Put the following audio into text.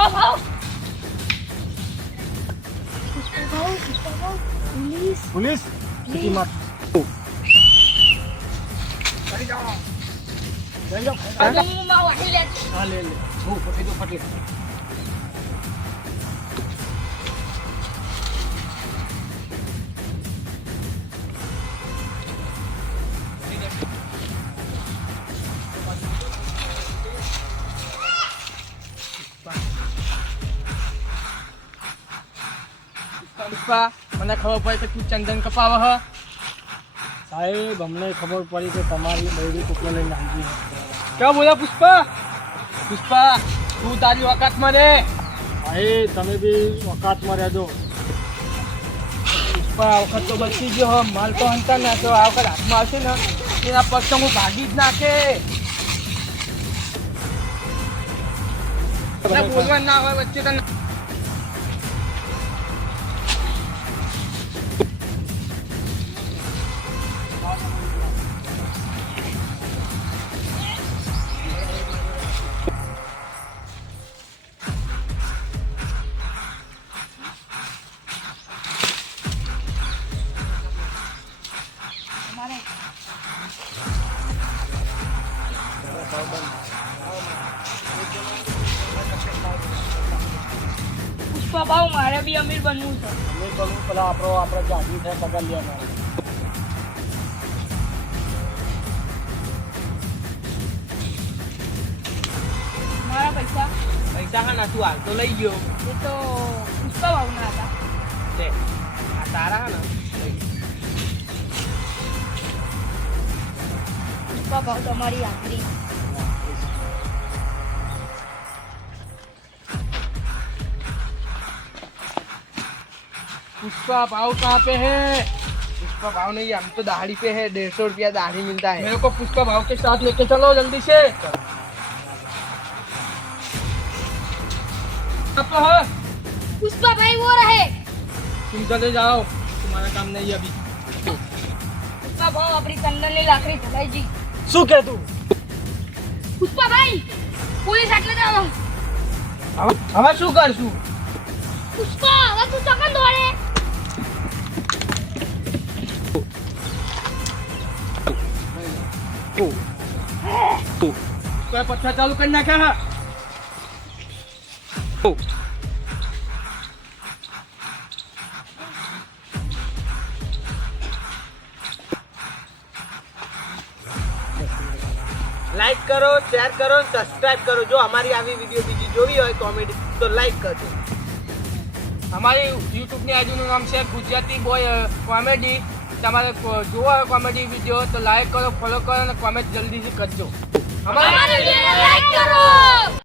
પુષ્પા ભાવ પુષ્પા ભાવ પુષ્પા ભાવ પોલીસ પોલીસ સિટીમાં લઈ જાઓ લઈ જાઓ આ હું માં વાહી પુષ્પા મને ખબર પડી કે તું ચંદન કપાવ હ. સાહેબ અમને ખબર પડી કે તમારી બૈરી કુકરો લઈને આવી ક્યાં બોલા પુષ્પા? પુષ્પા તું તારી વકાતમાં રે. ભાઈ તમે બી વકાતમાં રહેજો. પુષ્પા આ વખત તો બચી ગયો માલ તો હંતા ના તો આ વખત હાથમાં આવશે ને એના પગ તો હું ભાગી જ નાખે. બોલવા ના હોય વચ્ચે તો પુષ્પા ભાવ મારે બી અમીર બનવું છે. અમીર બનવું પેલા આપણો આપણે જાગી છે પગાર લેવાનો. મારા પૈસા? પૈસા હા ના તું હાલ તો લઈ ગયો. એ તો પુષ્પા ભાવના હતા. લે આ તારા હા ને લઈ ગયો. પુષ્પા ભાવ તમારી આખરી पुष्पा भाव कहाँ पे है पुष्पा भाव नहीं हम तो दाढ़ी पे है डेढ़ सौ रुपया दाढ़ी मिलता है मेरे को पुष्पा भाव के साथ लेके चलो जल्दी से आप है? પુષ્પા ભાઈ वो रहे तुम चले जाओ तुम्हारा काम नहीं है अभी પુષ્પા ભાવ આપણી ચંદનની લાકડી ચલાઈ જી શું કે તું? પુષ્પા ભાઈ પોલીસ આટલે જ હવે હવે શું કરશું? પુષ્પા હવે તું સકન દોડે. કોઈ પથ્થર ચાલુ કરી નાખ્યા લાઈક કરો શેર કરો સબસ્ક્રાઈબ કરો. જો અમારી આવી વીડિયો બીજી જોવી હોય કોમેડી તો લાઈક કરજો. અમારી યુટ્યુબની આજુનું નામ છે ગુજરાતી બોય કોમેડી તમારે જોવા હોય કોમેડી વીડિયો તો લાઈક કરો ફોલો કરો અને કોમેન્ટ જલ્દીથી કરજો. અમારી અમારી લાઈક કરો!